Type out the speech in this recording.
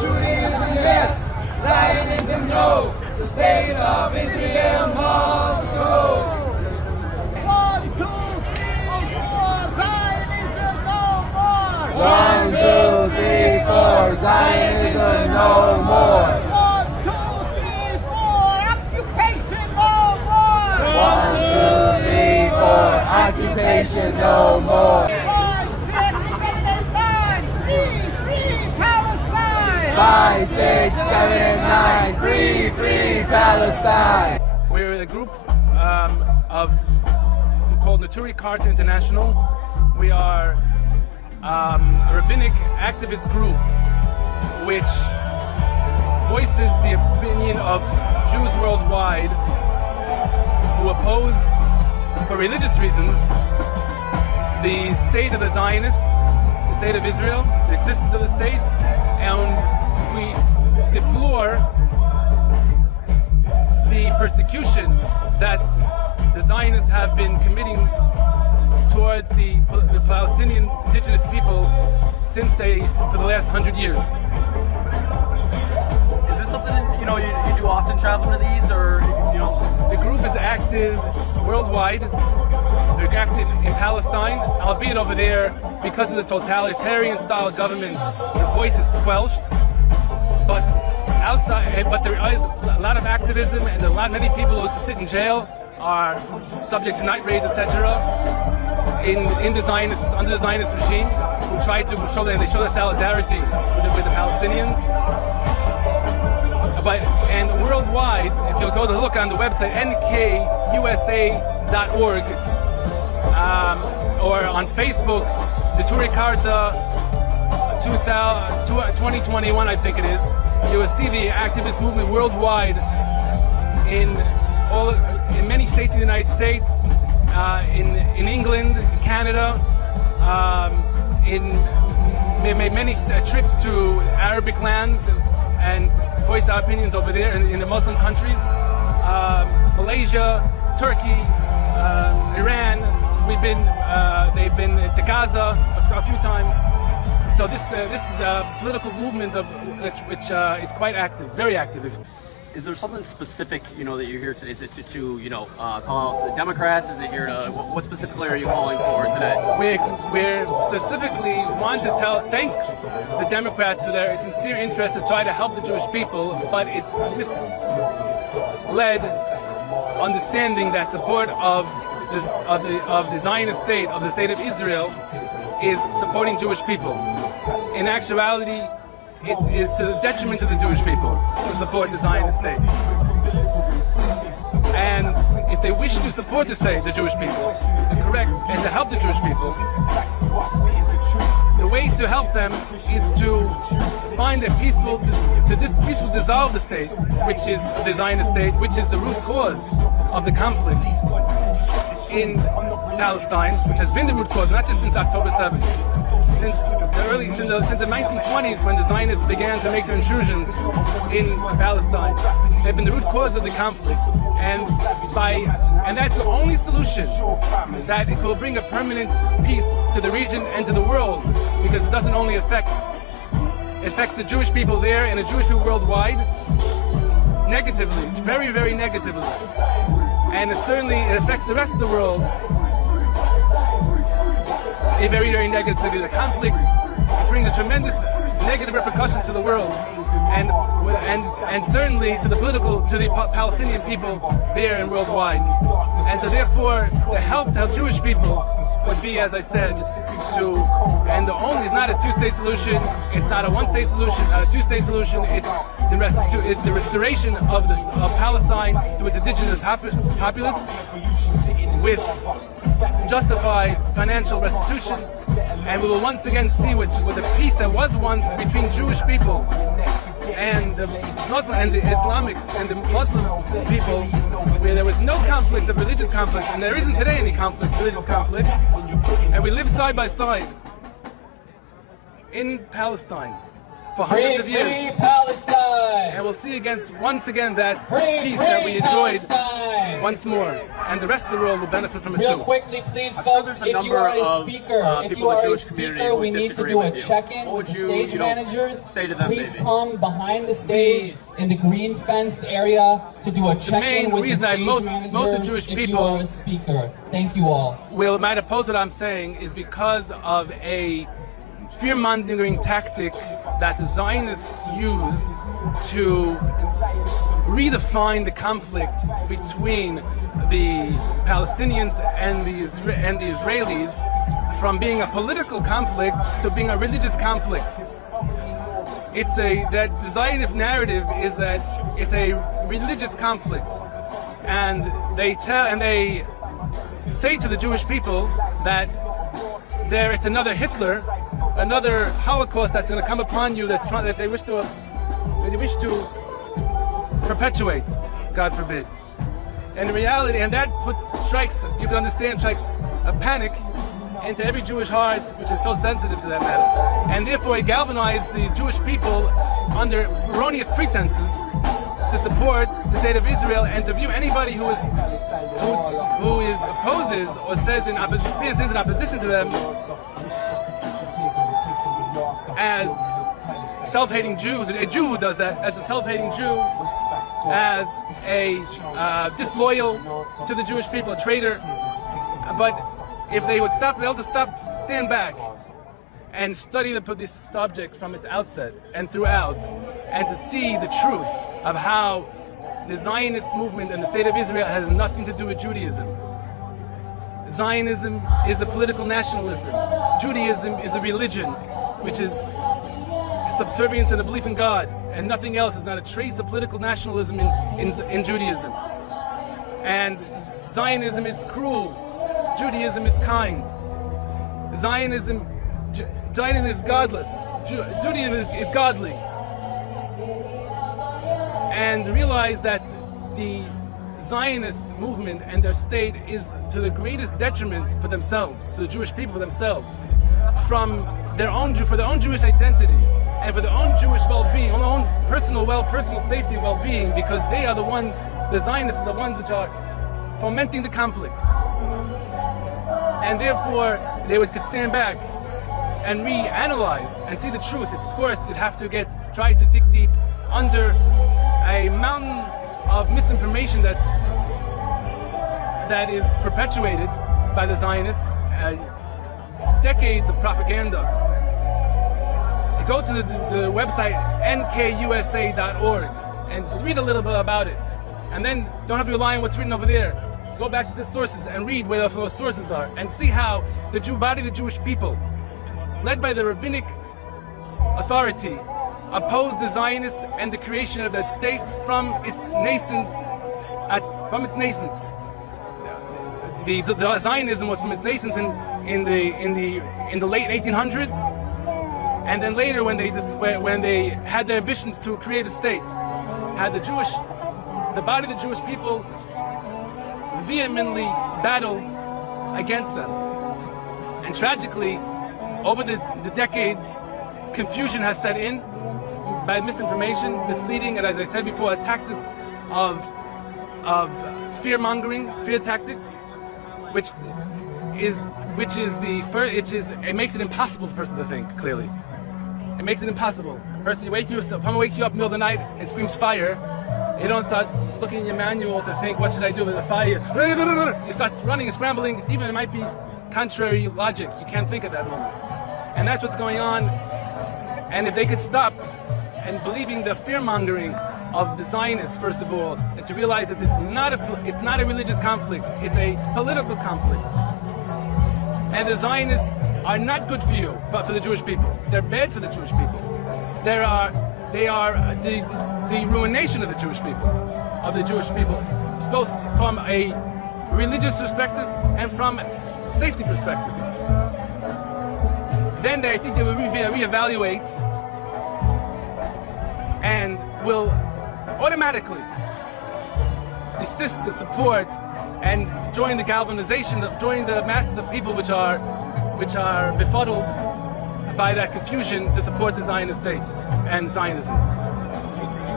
Judaism, yes. Zionism, no. The state of Israel must go. 1, 2, 3, 4, Zionism no more. 1, 2, 3, 4, Zionism no more. 1, 2, 3, 4, occupation no more. 1, 2, 3, 4, occupation no more. 5, 6, 7, 8, 9, free Palestine. 5, 6, 7, and 9, free Palestine. We're a group called Neturei Karta International. We are a rabbinic activist group which voices the opinion of Jews worldwide who oppose, for religious reasons, the state of the Zionists, the state of Israel, the existence of the state, and we deplore the persecution that the Zionists have been committing towards the Palestinian indigenous people for the last 100 years. Is this something you do often travel to these, or The group is active worldwide. They're active in Palestine, albeit over there because of the totalitarian style of government, their voice is squelched. But there is a lot of activism, and many people who sit in jail are subject to night raids, etc. Under the Zionist regime, who try to show their solidarity with the Palestinians. And worldwide, if you'll go to look on the website nkusa.org, or on Facebook, Neturei Karta 2021, I think it is, you will see the activist movement worldwide in many states in the United States, in England, Canada, made many trips to Arabic lands and voiced our opinions over there in the Muslim countries, Malaysia, Turkey, Iran. They've been to Gaza a few times. So this is a political movement which is quite active, very active. is there something specific that you're here to? Is it to call out the Democrats? Is it here to what specifically are you calling for today? We're specifically want to thank the Democrats for their sincere interest to try to help the Jewish people, but it's misled understanding that support of the Zionist state, of the state of Israel, is supporting Jewish people. In actuality, it is to the detriment of the Jewish people to support the Zionist state. And if they wish to support the state, the Jewish people, and to help the Jewish people, the way to help them is to find a peaceful dissolve the state, which is the Zionist state, which is the root cause of the conflict in Palestine, which has been the root cause, not just since October 7th, since the 1920s, when the Zionists began to make their intrusions in Palestine. They've been the root cause of the conflict, and that's the only solution that it will bring a permanent peace to the region and to the world, because it doesn't only affects the Jewish people there and the Jewish people worldwide negatively, very, very negatively, and it affects the rest of the world very, very negatively. The conflict brings a tremendous negative repercussions to the world, and certainly to the Palestinian people there and worldwide. And so therefore, the help to Jewish people would be, as I said, it's not a two-state solution, it's not a one-state solution, not a two-state solution, it's the restoration of Palestine to its indigenous populace with justified financial restitution, and we will once again see with the peace that was once between Jewish people and the Muslim and the Islamic and the Muslim people, where there was no conflict of religious conflict, and there isn't today any religious conflict, and we live side by side in Palestine for hundreds of years. Free Palestine! And we'll see once again that Free peace that we enjoyed Palestine! once more. And the rest of the world will benefit from it Real too. quickly, please, I'm folks, sure there's a if you are number a of, speaker, people in the Jewish community we who need to disagree do a with you. check-in What with would the you, stage you know, managers. say to them, Please maybe? come behind the stage in the green fenced area to do a check-in main with the reason that stage most managers of Jewish if you people are a speaker. Thank you all. might oppose what I'm saying is because of a fear-mongering tactic that the Zionists use to redefine the conflict between the Palestinians and the Israelis from being a political conflict to being a religious conflict. That the Zionist narrative is that it's a religious conflict, and they say to the Jewish people that it's another Hitler, another Holocaust that's going to come upon you that they wish to perpetuate, God forbid. And in reality, and that strikes a panic into every Jewish heart, which is so sensitive to that matter. And therefore it galvanized the Jewish people under erroneous pretenses to support the state of Israel and to view anybody who opposes or stands in opposition to them as self-hating Jews. A Jew who does that as a self-hating Jew, as a disloyal to the Jewish people, a traitor. But if they would stand back and study this subject from its outset and throughout, and to see the truth of how the Zionist movement and the state of Israel has nothing to do with Judaism. Zionism is a political nationalism. Judaism is a religion, which is subservience and a belief in God, and nothing else. Is not a trace of political nationalism in Judaism. And Zionism is cruel. Judaism is kind. Zionism is godless. Judaism is godly. And realize that the Zionist movement and their state is to the greatest detriment for themselves, to the Jewish people themselves, for their own Jewish identity and for their own Jewish well-being, their own personal safety and well-being, because they are the ones, the Zionists are the ones which are fomenting the conflict. And therefore, they could stand back and reanalyze and see the truth. Of course, you'd have to try to dig deep under a mountain of misinformation that is perpetuated by the Zionists, decades of propaganda. You go to the website nkusa.org and read a little bit about it, and then don't have to rely on what's written over there. Go back to the sources and read where those sources are, and see how the Jewish people, led by the rabbinic authority, opposed the Zionists and the creation of their state from its nascence. The Zionism was from its nascence in the late 1800s, and then later when they had their ambitions to create a state, had the body of the Jewish people vehemently battled against them. And tragically, over the decades, confusion has set in by misinformation, misleading, and as I said before, tactics of fear-mongering, fear tactics, it makes it impossible for a person to think clearly. It makes it impossible. A person wakes you up in the middle of the night and screams fire. You don't start looking in your manual to think, what should I do with the fire? You start running and scrambling, even it might be contrary logic. You can't think at that moment. And that's what's going on. And if they could stop and believing the fear-mongering of the Zionists, first of all, and to realize that it's not a religious conflict, it's a political conflict. And the Zionists are not good for you, but for the Jewish people. They're bad for the Jewish people. They are the ruination of the Jewish people, both from a religious perspective and from a safety perspective. Then I think they will reevaluate and will automatically desist to support and join the galvanization, join the masses of people which are befuddled by that confusion to support the Zionist state and Zionism.